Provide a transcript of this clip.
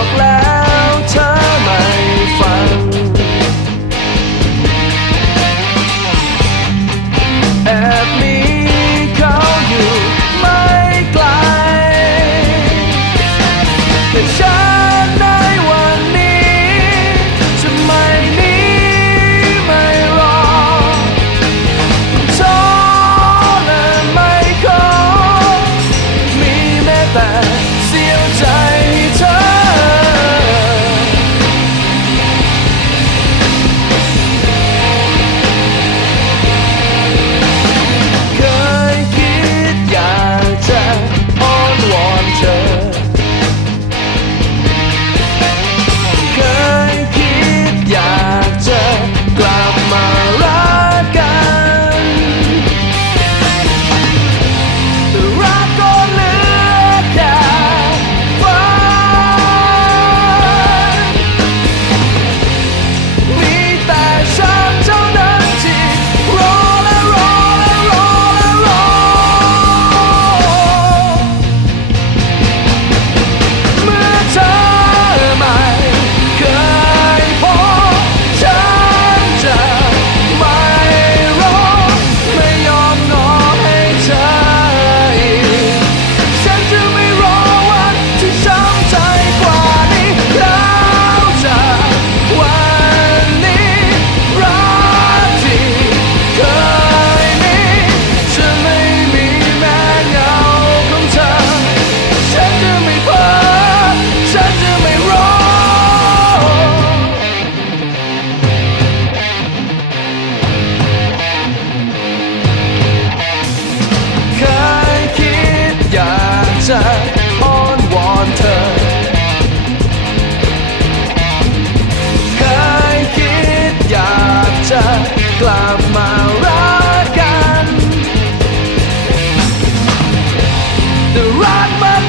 บอกแล้ว the right